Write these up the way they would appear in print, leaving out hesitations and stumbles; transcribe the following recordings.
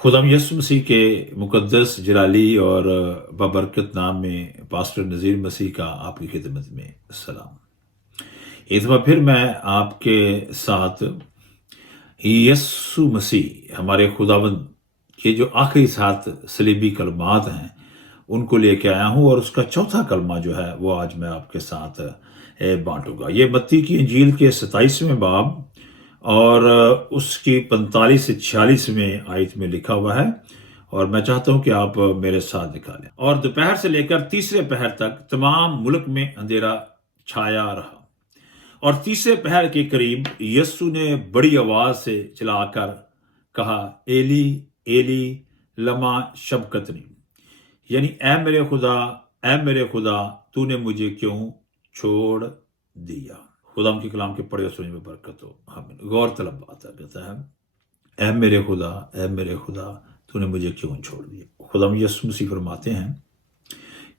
खुदाम यसु मसीह के मुकद्दस जलाली और बबरकत नाम में पास्टर नज़ीर मसीह का आपकी खिदमत में सलाम। एक दफ़ा फिर मैं आपके साथ यसु मसीह हमारे खुदावंद के जो आखिरी 7 सलीबी कलमात हैं उनको लेके आया हूँ, और उसका चौथा कलमा जो है वो आज मैं आपके साथ बांटूंगा। ये मत्ती की इंजील के 27वें बाब और उसकी 45 से 46 में आयत में लिखा हुआ है, और मैं चाहता हूं कि आप मेरे साथ निकालें। और दोपहर से लेकर तीसरे पहर तक तमाम मुल्क में अंधेरा छाया रहा, और तीसरे पहर के करीब यस्सु ने बड़ी आवाज से चिल्लाकर कहा, एली एली लमा शबक्तनी, यानी ऐ मेरे खुदा तूने मुझे क्यों छोड़ दिया। खुदा के कलाम के पढ़े सुनने में बरकत हो। आमीन। गौर तलब बात है, कहता है ऐ मेरे खुदा तूने मुझे क्यों छोड़ दिया। खुदा यसु मसीह फरमाते हैं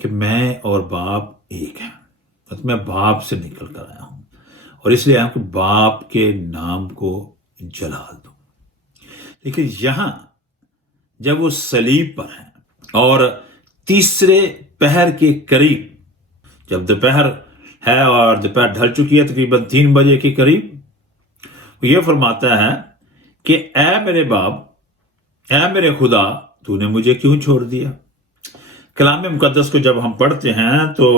कि मैं और बाप एक हैं, मतलब मैं बाप से निकल कर आया हूं, और इसलिए आया कि बाप के नाम को जलाल दूं। लेकिन यहां जब वो सलीब पर हैं और तीसरे पहर के करीब, जब दोपहर है और दोपहर ढल चुकी है तकरीबन 3 बजे के करीब, वो ये फरमाता है कि ऐ मेरे बाप, ऐ मेरे खुदा तूने मुझे क्यों छोड़ दिया। कलाम मुकद्दस को जब हम पढ़ते हैं तो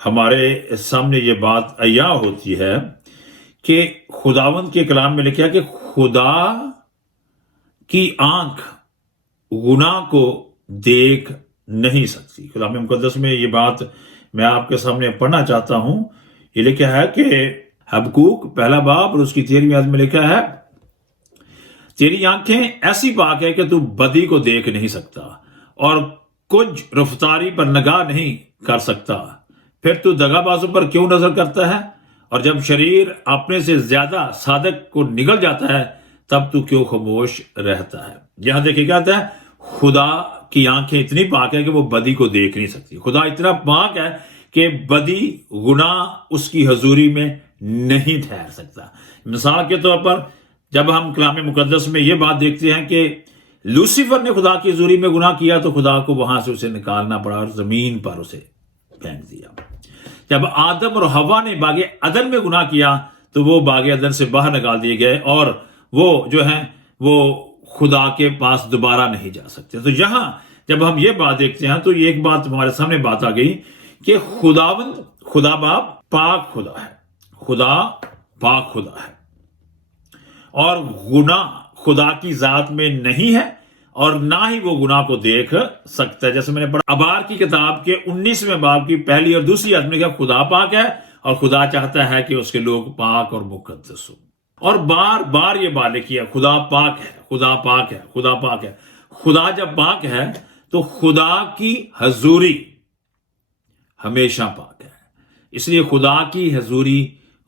हमारे सामने ये बात अय्या होती है कि खुदावंद के कलाम में लिखा है कि खुदा की आंख गुनाह को देख नहीं सकती। कलाम मुकद्दस में ये बात मैं आपके सामने पढ़ना चाहता हूं। ये लिखा है कि हबकूक पहला बाब और उसकी 13वीं आयत में लिखा है, तेरी आंखें ऐसी पाक है कि तू बदी को देख नहीं सकता और कुछ रफ्तारी पर निगाह नहीं कर सकता। फिर तू दगाबाजों पर क्यों नजर करता है, और जब शरीर अपने से ज्यादा सादक को निगल जाता है तब तू क्यों खामोश रहता है। यहां देखिए क्या कहता है, खुदा की आंखें इतनी पाक है कि वो बदी को देख नहीं सकती। खुदा इतना पाक है कि बदी गुनाह उसकी हजूरी में नहीं ठहर सकता। मिसाल के तौर पर जब हम कलाम मुकद्दस में ये बात देखते हैं कि लूसीफर ने खुदा की हजूरी में गुनाह किया तो खुदा को वहां से उसे निकालना पड़ा और जमीन पर उसे फेंक दिया। जब आदम और हवा ने बागे अदन में गुनाह किया तो वो बागे अदन से बाहर निकाल दिए गए, और वो जो है वो खुदा के पास दोबारा नहीं जा सकते। तो यहां जब हम ये बात देखते हैं तो ये एक बात हमारे सामने बात आ गई कि खुदा बाप पाक खुदा है, खुदा पाक खुदा है, और गुनाह खुदा की जात में नहीं है और ना ही वो गुनाह को देख सकता है। जैसे मैंने पढ़ा अबार की किताब के 19वें बाब की पहली और दूसरी आयत में, खुदा पाक है और खुदा चाहता है कि उसके लोग पाक और मुकद्दस हो। और बार बार ये बात लिखी है, खुदा पाक है, खुदा पाक है, खुदा पाक है। खुदा जब पाक है तो खुदा की हजूरी हमेशा पाक है, इसलिए खुदा की हजूरी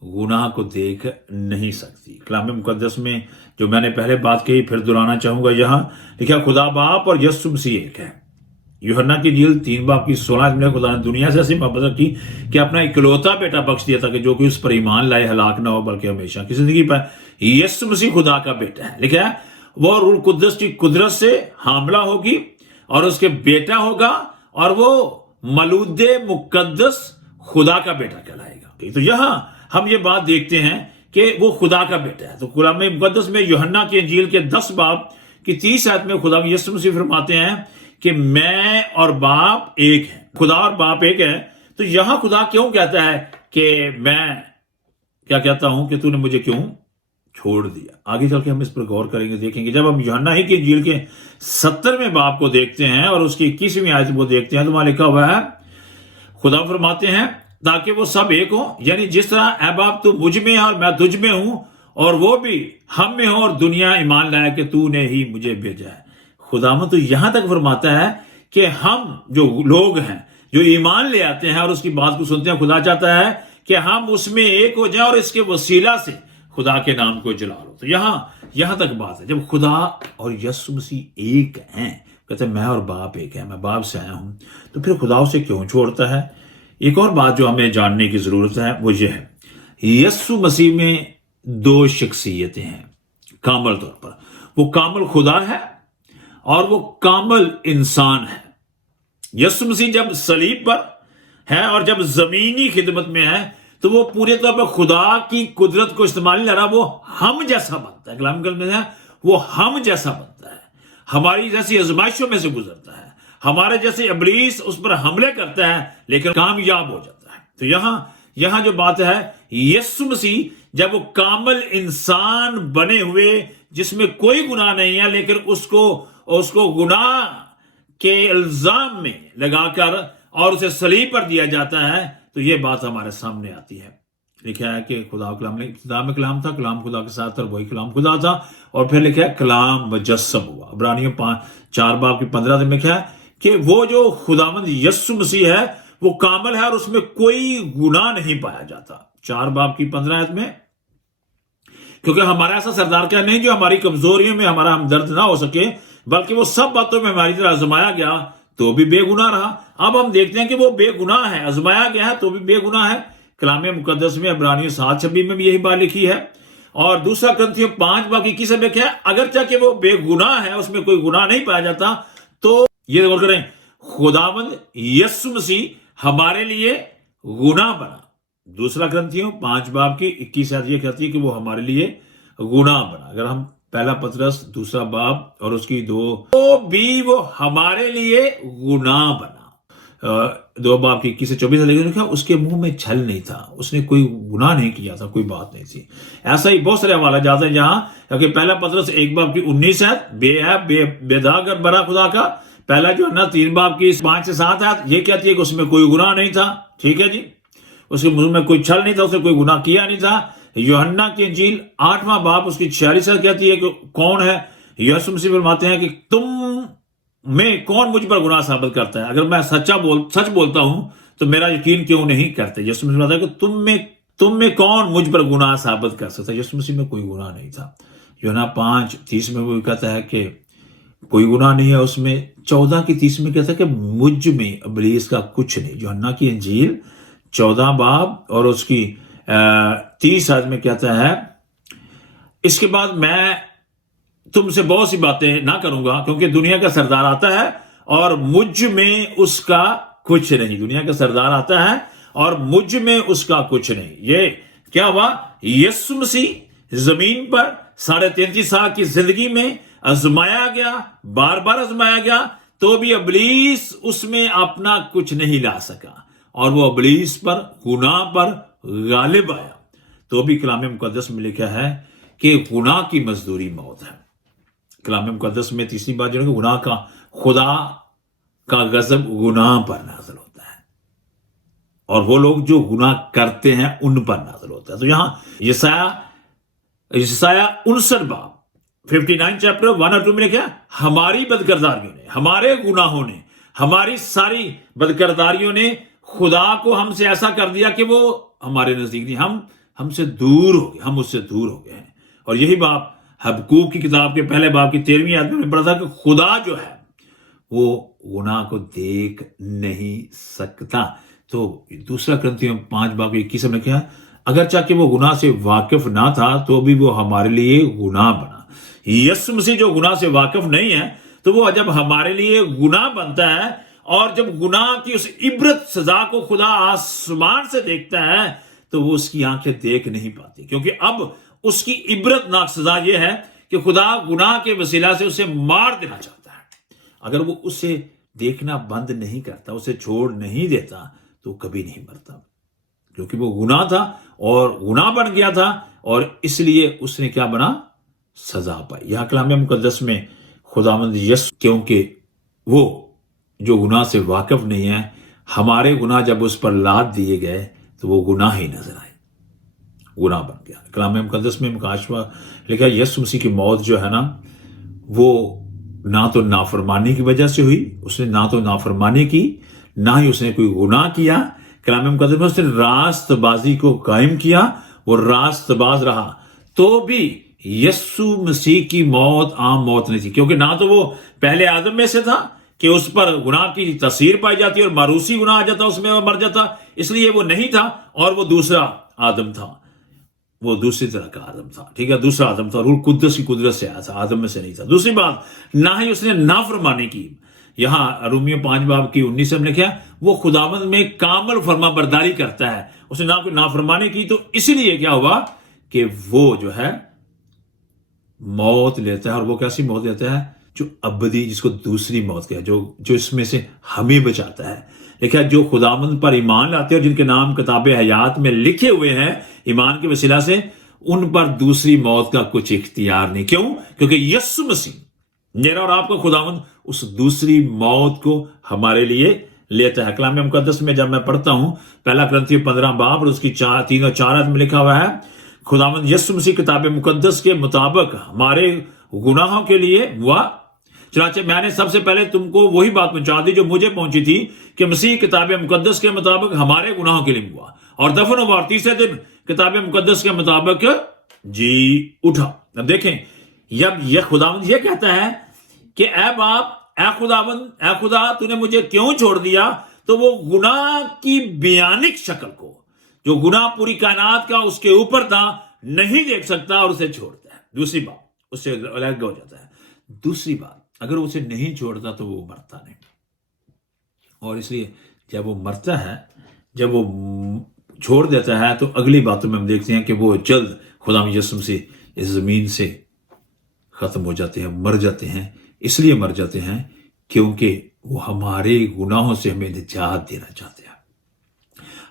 गुनाह को देख नहीं सकती। कलाम मुकद्दस में जो मैंने पहले बात कही फिर दोहराना चाहूंगा, यहां लिखा खुदा बाप और यस्सु मसीह एक है। यूहन्ना की इंजील 3 बाब की 16 में खुदा ने दुनिया से ऐसी मोहब्बत रखी कि अपना इकलौता बेटा बख्श दिया ताकि जो कोई उस पर ईमान लाए हलाक ना हो बल्कि हमेशा की जिंदगी पाए। यीशु मसीह खुदा का बेटा है। लिखा है वो रूह कुद्दस की कुदरत से हामला होगी और उसके बेटा होगा, और वो मलूदे मुकद्दस खुदा का बेटा कहलाएगा। तो यहां हम ये बात देखते हैं कि वो खुदा का बेटा है। तो कलाम मुकद्दस में यूहन्ना की इंजील के 10 बाब की 30 आयत में खुदा यीशु मसीह फरमाते हैं कि मैं और बाप एक है। खुदा और बाप एक है। तो यहां खुदा क्यों कहता है कि मैं क्या कहता हूं कि तूने मुझे क्यों छोड़ दिया। आगे चल के हम इस पर गौर करेंगे, देखेंगे। जब हम यूहन्ना ही की इंजील के 70वें बाब को देखते हैं और उसकी 21वीं आयत को देखते हैं तो वहां लिखा हुआ है, खुदा फरमाते हैं ताकि वो सब एक हो, यानी जिस तरह ऐ बाप तू मुझ में है और मैं तुझ में हूं और वो भी हम में हो और दुनिया ईमान लाए कि तूने ही मुझे भेजा है। खुदावंद तो यहां तक फरमाता है कि हम जो लोग हैं जो ईमान ले आते हैं और उसकी बात को सुनते हैं, खुदा चाहता है कि हम उसमें एक हो जाएं और इसके वसीला से खुदा के नाम को जला लो। तो यहां तक बात है। जब खुदा और यीशु मसीह एक हैं, कहते हैं मैं और बाप एक है, मैं बाप से आया हूं, तो फिर खुदा उसे क्यों छोड़ता है। एक और बात जो हमें जानने की जरूरत है वो ये है, यीशु मसीह में 2 शख्सियतें हैं कामल तौर पर। वो कामल खुदा है اور وہ کامل انسان ہے۔ یسوع مسیح جب صلیب پر ہے اور جب زمینی خدمت میں ہے تو وہ پورے طور پر خدا کی قدرت کو استعمال نہیں کر رہا، وہ ہم جیسا بنتا ہے۔ کلام میں ہے وہ ہم جیسا بنتا ہے، ہماری جیسی آزمائشوں میں سے گزرتا ہے، ہمارے جیسے ابلیس اس پر حملے کرتا ہے لیکن کامیاب ہو جاتا ہے۔ تو یہاں جو بات ہے، یسوع مسیح جب وہ کامل انسان بنے ہوئے جس میں کوئی گناہ نہیں ہے، لیکن اس کو گناہ کے الزام میں لگا کر اور اسے صلیب پر دیا جاتا ہے، تو یہ بات ہمارے سامنے آتی ہے۔ لکھا ہے کہ خدا کلام نے ابتدا میں کلام تھا، کلام خدا کے ساتھ تھا، وہی کلام خدا تھا، اور پھر لکھا ہے کلام مجسم ہوا۔ عبرانیوں 4:15 میں لکھا ہے کہ وہ جو خداوند یسوع مسیح ہے وہ کامل ہے اور اس میں کوئی گناہ نہیں پایا جاتا۔ 4:15 میں، کیونکہ ہمارا ایسا سردار کیا نہیں جو ہماری کمزوریوں میں ہمارا ہمدرد نہ ہو سکے، بلکہ وہ سب باتوں میں ہماری طرح آزمایا گیا تو بھی بے گناہ رہا۔ اب ہم دیکھتے ہیں کہ وہ بے گناہ ہے، آزمایا گیا ہے تو بھی بے گناہ ہے۔ کلام مقدس میں عبرانیوں 7:26 میں بھی یہی بات لکھی ہے، اور دوسرا کرنتھیوں 5:21 میں لکھا ہے اگرچہ کہ وہ بے گناہ ہے، اس میں کوئی گناہ نہیں پایا جاتا، تو یہ غور کریں خداوند یسوع مسیح ہمارے لیے گناہ بنا۔ دوسرا کرنتھیوں 5:21 یہ کہتی ہے کہ وہ ہمارے لیے گناہ بنا۔ اگر ہم پہلا پطرس 2 باب اور اس کی 2 تو بھی وہ ہمارے لیے گناہ بنا۔ 2 باب کی 21-24 لکھا اس کے منہ میں چھل نہیں تھا، اس نے کوئی گناہ نہیں کیا تھا، کوئی بات نہیں تھی۔ ایسا ہی بہت سارے حوالہ جاتے ہیں جہاں، کیونکہ پہلا پطرس 1 باب کی 19 ہے، بے داغ اور برا خدا کا۔ پہلا جو ہے نا 3 باب کی 5 سے 7 ہے، یہ کہتی ہے کہ اس میں کوئی گناہ نہیں تھا۔ ٹھیک ہے جی، اس کے منہ میں کوئی چھل نہیں تھا، اس نے کوئی گناہ کیا نہیں تھا۔ یوحنا کی انجیل 8واں باب اس کی 46 کہتی ہے کہ کون ہے؟ یسوع مسیح فرماتے ہیں کہ تم میں کون مجھ پر گناہ ثابت کرتا ہے؟ اگر میں سچ بولتا ہوں تو میرا یقین کیوں نہیں کرتے؟ یسوع مسیح فرماتا ہے کہ تم میں کون مجھ پر گناہ ثابت کر سکتا ہے؟ یسوع مسیح میں کوئی گناہ نہیں تھا۔ یوحنا 5:30 میں وہ کہتا ہے کہ کوئی گناہ نہیں ہے اس میں۔ 14:30 میں کہتا ہے کہ مجھ میں ابلیس کا کچھ نہیں۔ یوحنا کی انجیل 14 باب اور اس کی 30 آیت میں کہتا ہے اس کے بعد میں تم سے بہت سی باتیں نہ کروں گا کیونکہ دنیا کا سردار آتا ہے اور مجھ میں اس کا کچھ نہیں۔ دنیا کا سردار آتا ہے اور مجھ میں اس کا کچھ نہیں۔ یہ کیا ہوا؟ یسوع مسیح زمین پر 33.5 سال کی زندگی میں آزمایا گیا، بار بار آزمایا گیا، تو بھی ابلیس اس میں اپنا کچھ نہیں لا سکا اور وہ ابلیس پر، گناہ پر غالب آیا۔ تو بھی کلام مقدس میں لکھا ہے کہ گناہ کی مزدوری موت ہے۔ کلام مقدس میں تیسری بات جو ہے کہ گناہ کا، خدا کا غضب گناہ پر نازل ہوتا ہے اور وہ لوگ جو گناہ کرتے ہیں ان پر نازل ہوتا ہے۔ تو یہاں یسایہ 59 باب 59 چیپٹر 1 اور 2 میں لکھا ہماری بدکرداریوں نے، ہمارے گناہوں نے، ہماری ساری بدکرداریوں نے خدا کو ہم سے ایسا کر دیا کہ وہ ہمارے نزدیک نہیں، ہم سے دور ہو گئے، ہم اس سے دور ہو گئے ہیں۔ اور یہی بات حبقوق کی کتاب کے پہلے باب کی 13ویں آیت میں پڑھا تھا کہ خدا جو ہے وہ گناہ کو دیکھ نہیں سکتا۔ تو دوسرا کرنتھیوں 5 باب 21 میں کیا؟ اگرچہ کہ وہ گناہ سے واقف نہ تھا تو بھی وہ ہمارے لیے گناہ بنا۔ یسوع مسیح جو گناہ سے واقف نہیں ہے تو وہ جب ہمارے لیے گناہ بنتا ہے، اور جب گناہ کی اس عبرت سزا کو خدا آسمان سے دیکھتا ہے تو وہ اس کی آنکھیں دیکھ نہیں پاتی، کیونکہ اب اس کی عبرت ناک سزا یہ ہے کہ خدا گناہ کے وسیلہ سے اسے مار دینا چاہتا ہے۔ اگر وہ اسے دیکھنا بند نہیں کرتا، اسے چھوڑ نہیں دیتا تو کبھی نہیں مرتا، کیونکہ وہ گناہ تھا اور گناہ بن گیا تھا، اور اس لیے اس نے کیا بنا؟ سزا پائی۔ یہاں کلام مقدس میں خداوند یسوع، کیونکہ وہ جو گناہ سے واقف نہیں ہے، ہمارے گناہ جب اس پر لاد دیے گئے تو وہ گناہ ہی نظر آئے، گناہ بن گیا۔ کلام مقدس میں مکاشفہ لکھا یسوع مسیح کی موت جو ہے نا، وہ نہ تو نافرمانی کی وجہ سے ہوئی، اس نے نہ تو نافرمانی کی، نہ ہی اس نے کوئی گناہ کیا۔ کلام مقدس میں اس نے راست بازی کو قائم کیا، وہ راست باز رہا، تو بھی یسوع مسیح کی موت عام موت نہیں تھی، کیونکہ نہ تو وہ پہلے آدم میں سے تھا کہ اس پر گناہ کی تاثیر پائی جاتی اور ماروسی گناہ آ جاتا، اس میں وہ مر جاتا، اس لیے وہ نہیں تھا، اور وہ دوسرا آدم تھا۔ वो दूसरी तरह का आदम था, ठीक है, दूसरा आदम था, रूह कुद्दस की कुदरत से आया था, आदम में से नहीं था। दूसरी बात, ना ही उसने नाफरमानी की। यहाँ रोमियो 5 बाब की 19 में लिखा वो खुदावंद में कामल फर्मा बरदारी करता है, उसने ना कोई नाफरमानी की, तो इसलिए क्या हुआ कि वो जो है मौत लेता है। और वो कैसी मौत लेता है? जो अबदी, जिसको दूसरी मौत कहते हैं, जो इसमें से हमें बचाता है। देखिए, जो खुदावंद पर ईमान लाते हैं और जिनके नाम किताबे हयात में लिखे हुए हैं ईमान के वसीला से, उन पर दूसरी मौत का कुछ इख्तियार नहीं। क्यों? क्योंकि यीशु मसीह, मेरा और आपका खुदावंद, उस दूसरी मौत को हमारे लिए लेता है। कलाम मुकद्दस में जब मैं पढ़ता हूं, पहला कुरिन्थियों 15 बाब और उसकी 3 और 4 में लिखा हुआ है, खुदावंद यीशु मसीह किताब मुकद्दस के मुताबिक हमारे गुनाहों के लिए हुआ। चनाचे मैंने सबसे पहले तुमको वही बात पहुंचा दी जो मुझे पहुंची थी, कि मसीह किताब मुकद्दस के मुताबिक हमारे गुनाहों के लिए हुआ और दफन हुआ, तीसरे दिन किताब मुकद्दस के मुताबिक जी उठा। अब देखें, जब यह खुदावंद यह कहता है कि ऐ बाप, ऐ खुदावंद, ऐ खुदा, तूने मुझे क्यों छोड़ दिया, तो वो गुनाह की बयानिक शक्ल को, जो गुनाह पूरी कायनात का उसके ऊपर था, नहीं देख सकता और उसे छोड़ता है। दूसरी बात, उससे अलग हो जाता है। दूसरी बात, अगर उसे नहीं छोड़ता तो वो मरता नहीं। और इसलिए जब वो मरता है, जब वो छोड़ देता है, तो अगली बातों में हम देखते हैं कि वो जल्द खुदा यीशु मसीह इस जमीन से खत्म हो जाते हैं, मर जाते हैं। इसलिए मर जाते हैं क्योंकि वो हमारे गुनाहों से हमें निजात देना चाहते हैं।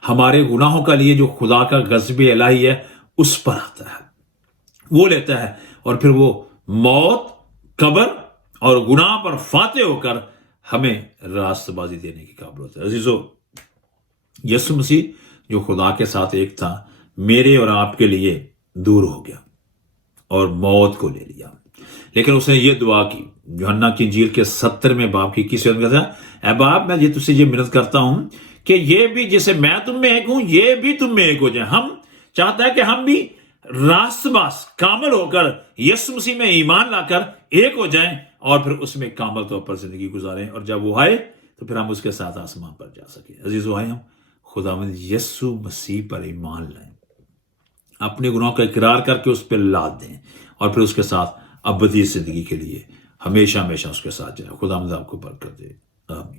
हमारे गुनाहों का लिए जो खुदा का गज़ब इलाही है उस पर आता है, वो लेता है, और फिर वो मौत, कब्र और गुनाह पर फाते होकर हमें रास्तबाजी देने की काबिल होता है। अजीजों, यीशु मसीह जो खुदा के साथ एक था, मेरे और आपके लिए दूर हो गया और मौत को ले लिया। लेकिन उसने ये दुआ की, यूहन्ना की इंजील के 70वें बाब की 21वें में कहता है, ऐ बाप, मैं ये तुझसे ये मिन्नत करता हूं कि ये भी, जैसे मैं तुम में एक हूं, ये भी तुम में एक हो जाए। हम चाहता है कि हम भी रास्तबाज कामल होकर यीशु मसीह में ईमान लाकर एक हो जाएं और फिर उसमें कामल तौर पर जिंदगी गुजारें, और जब वो आए तो फिर हम उसके साथ आसमान पर जा सके। अजीजों, आए हम खुदावंद यीशु मसीह पर ईमान लाएं, अपने गुनाहों का इकरार करके उस पर लाद दें, और फिर उसके साथ अबदी जिंदगी के लिए हमेशा हमेशा उसके साथ जाए। खुदावंद आपको बरकत दे। आमीन।